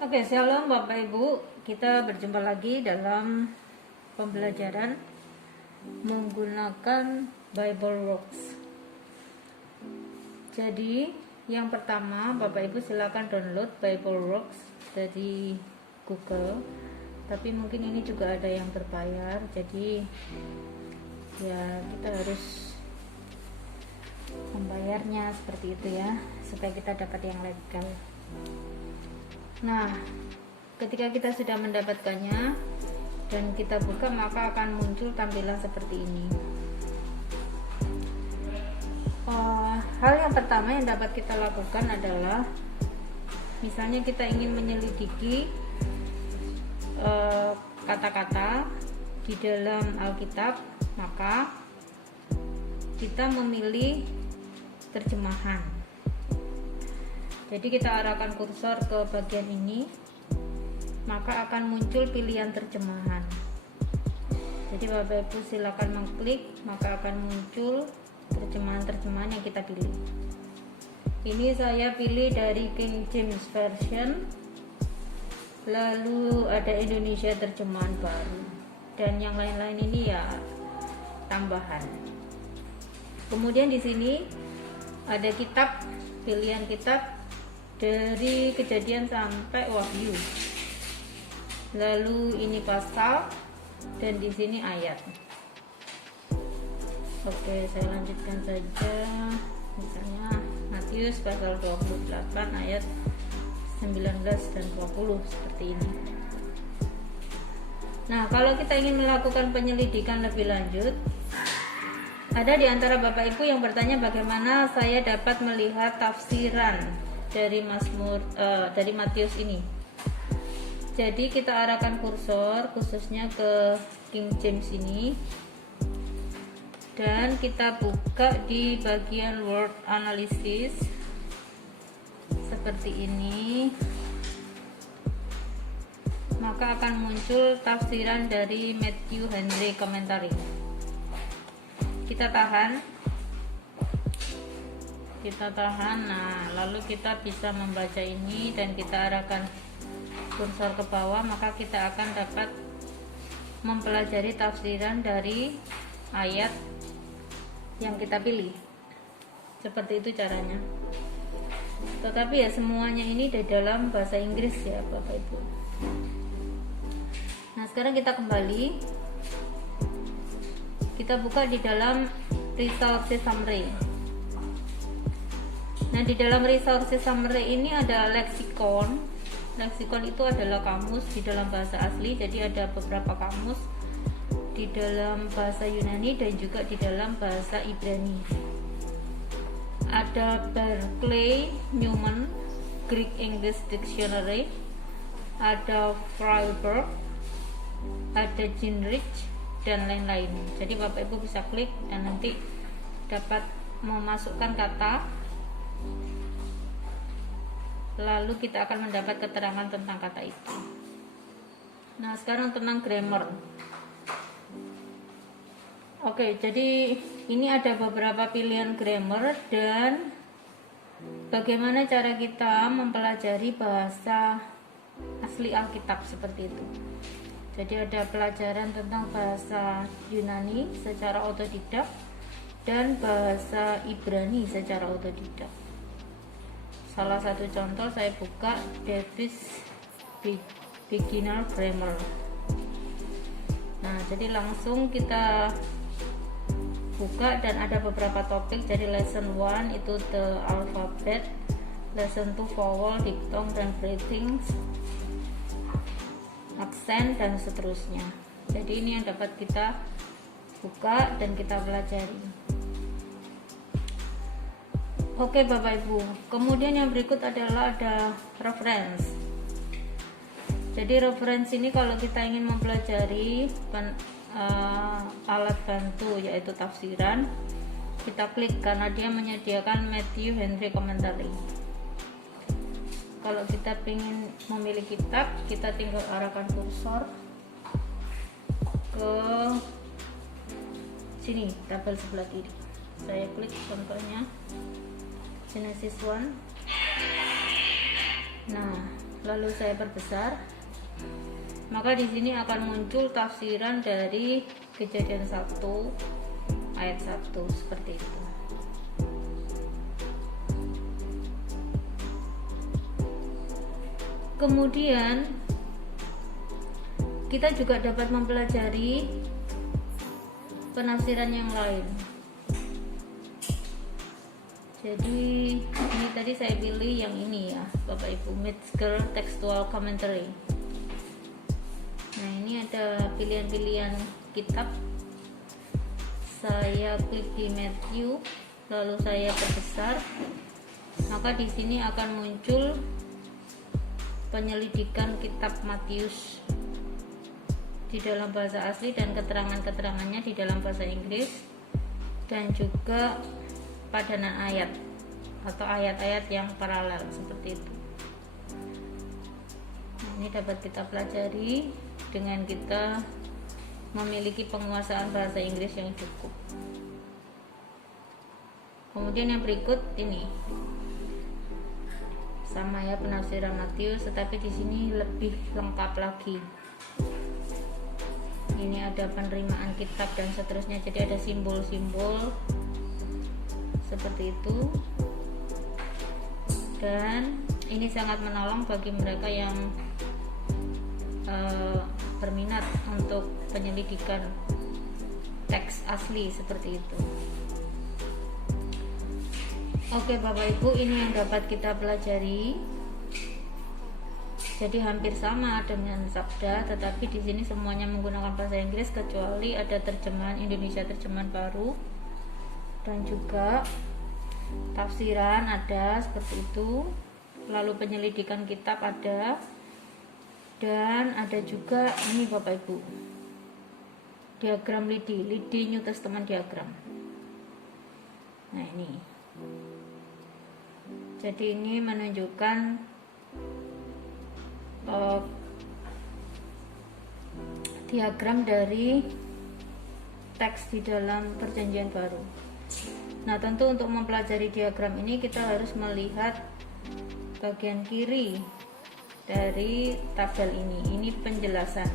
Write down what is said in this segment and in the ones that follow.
Oke, shalom Bapak Ibu. Kita berjumpa lagi dalam pembelajaran menggunakan Bible Works. Jadi, yang pertama Bapak Ibu silakan download Bible Works dari Google. Tapi mungkin ini juga ada yang berbayar. Jadi, ya kita harus membayarnya seperti itu ya, supaya kita dapat yang legal. Nah, ketika kita sudah mendapatkannya dan kita buka, maka akan muncul tampilan seperti ini. Hal yang pertama yang dapat kita lakukan adalah, misalnya kita ingin menyelidiki kata-kata di dalam Alkitab, maka kita memilih terjemahan. Jadi kita arahkan kursor ke bagian ini, maka akan muncul pilihan terjemahan. Jadi Bapak Ibu silakan mengklik, maka akan muncul terjemahan-terjemahan yang kita pilih. Ini saya pilih dari King James Version, lalu ada Indonesia terjemahan baru, dan yang lain-lain ini ya tambahan. Kemudian di sini ada kitab, pilihan kitab dari Kejadian sampai Wahyu. Lalu ini pasal dan di sini ayat. Oke, saya lanjutkan saja. Misalnya Matius pasal 28 ayat 19 dan 20 seperti ini. Nah, kalau kita ingin melakukan penyelidikan lebih lanjut, ada di antara Bapak Ibu yang bertanya bagaimana saya dapat melihat tafsiran dari dari Matius ini. Jadi kita arahkan kursor khususnya ke King James ini, dan kita buka di bagian word analysis seperti ini, maka akan muncul tafsiran dari Matthew Henry Commentary. Kita tahan, nah lalu kita bisa membaca ini dan kita arahkan kursor ke bawah, maka kita akan dapat mempelajari tafsiran dari ayat yang kita pilih. Seperti itu caranya. Tetapi ya semuanya ini di dalam bahasa Inggris ya Bapak Ibu. Nah, sekarang kita kembali, kita buka di dalam Resources Summary. Nah, di dalam Resources Summary ini ada leksikon. Leksikon itu adalah kamus di dalam bahasa asli, jadi ada beberapa kamus di dalam bahasa Yunani dan juga di dalam bahasa Ibrani. Ada Berkeley Newman Greek English Dictionary, ada Freiberg, ada Gingrich dan lain-lain. Jadi Bapak Ibu bisa klik dan nanti dapat memasukkan kata, lalu kita akan mendapat keterangan tentang kata itu. Nah, sekarang tentang grammar. Oke, jadi ini ada beberapa pilihan grammar dan bagaimana cara kita mempelajari bahasa asli Alkitab seperti itu. Jadi ada pelajaran tentang bahasa Yunani secara otodidak dan bahasa Ibrani secara otodidak. Salah satu contoh saya buka Davis Beginner Grammar. Nah, jadi langsung kita buka dan ada beberapa topik. Jadi lesson 1 itu the alphabet, lesson 2 vowel, diphthong dan breathings, aksen dan seterusnya. Jadi ini yang dapat kita buka dan kita pelajari. Oke Bapak Ibu, kemudian yang berikut adalah ada reference. Jadi reference ini kalau kita ingin mempelajari alat bantu yaitu tafsiran, kita klik karena dia menyediakan Matthew Henry Commentary. Kalau kita ingin memilih kitab, kita tinggal arahkan kursor ke sini, tabel sebelah kiri. Saya klik contohnya Genesis 1. Nah, lalu saya perbesar, maka di sini akan muncul tafsiran dari Kejadian 1 ayat 1 seperti itu. Kemudian kita juga dapat mempelajari penafsiran yang lain. Jadi ini tadi saya pilih yang ini ya Bapak Ibu, Metzger Textual Commentary. Nah ini ada pilihan-pilihan kitab. Saya klik di Matthew, lalu saya perbesar, maka di sini akan muncul penyelidikan kitab Matius di dalam bahasa asli dan keterangan-keterangannya di dalam bahasa Inggris, dan juga padanan ayat atau ayat-ayat yang paralel seperti itu. Nah, ini dapat kita pelajari dengan kita memiliki penguasaan bahasa Inggris yang cukup. Kemudian yang berikut ini sama ya, penafsiran Matius, tetapi di sini lebih lengkap lagi. Ini ada penerimaan kitab dan seterusnya, jadi ada simbol-simbol seperti itu. Dan ini sangat menolong bagi mereka yang berminat untuk penyelidikan teks asli seperti itu. Oke Bapak Ibu, ini yang dapat kita pelajari. Jadi hampir sama dengan sabda, tetapi di sini semuanya menggunakan bahasa Inggris kecuali ada terjemahan Indonesia, terjemahan baru, dan juga tafsiran ada seperti itu. Lalu penyelidikan kitab ada, dan ada juga ini Bapak Ibu, diagram Lidi New Testament diagram. Nah ini. Jadi ini menunjukkan diagram dari teks di dalam Perjanjian Baru. Nah, tentu untuk mempelajari diagram ini kita harus melihat bagian kiri dari tabel ini. Ini penjelasan.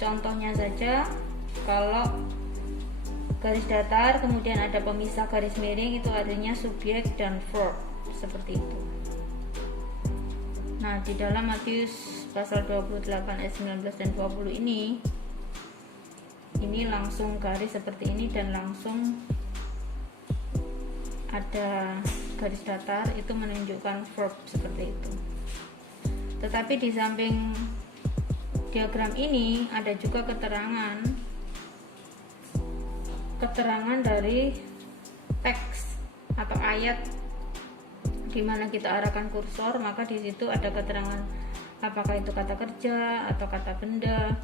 Contohnya saja, kalau garis datar kemudian ada pemisah garis miring, itu artinya subjek dan verb seperti itu. Nah, di dalam Matius pasal 28 ayat 19 dan 20 ini langsung garis seperti ini dan langsung ada garis datar, itu menunjukkan verb seperti itu. Tetapi di samping diagram ini ada juga keterangan dari teks atau ayat di mana kita arahkan kursor, maka di situ ada keterangan apakah itu kata kerja atau kata benda,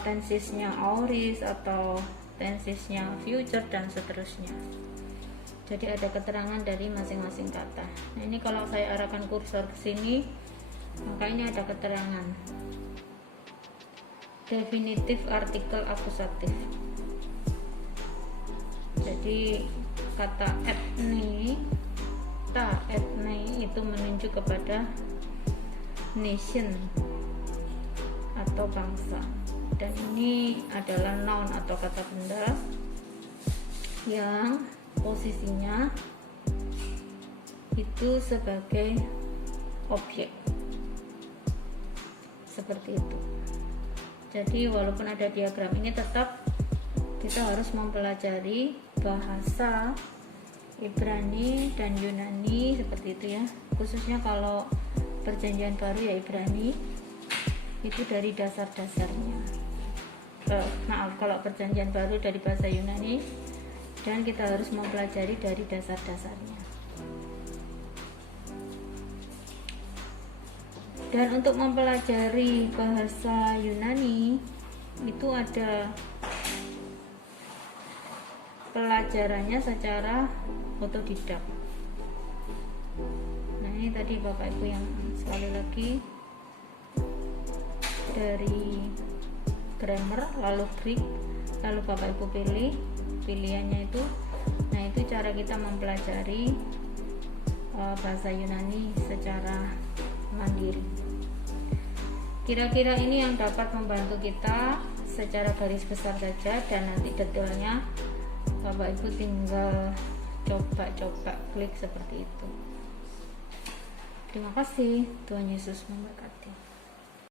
tensesnya aorist atau tensesnya future dan seterusnya. Jadi ada keterangan dari masing-masing kata. Nah, ini kalau saya arahkan kursor ke sini, maka ini ada keterangan definitif artikel akusatif. Jadi kata etne itu menunjuk kepada nation atau bangsa, dan ini adalah noun atau kata benda yang posisinya itu sebagai objek seperti itu. Jadi walaupun ada diagram ini, tetap kita harus mempelajari bahasa Ibrani dan Yunani seperti itu ya, khususnya kalau Perjanjian Baru ya Ibrani itu dari dasar-dasarnya. Kalau Perjanjian Baru dari bahasa Yunani, dan kita harus mempelajari dari dasar-dasarnya. Dan untuk mempelajari bahasa Yunani itu ada pelajarannya secara otodidak. Nah, ini tadi Bapak Ibu yang sekali lagi dari grammar, lalu Greek, lalu Bapak Ibu pilih pilihannya itu. Nah, itu cara kita mempelajari bahasa Yunani secara mandiri. Kira-kira ini yang dapat membantu kita secara garis besar saja, dan nanti detailnya Bapak Ibu tinggal coba-coba klik seperti itu. Terima kasih, Tuhan Yesus memberkati.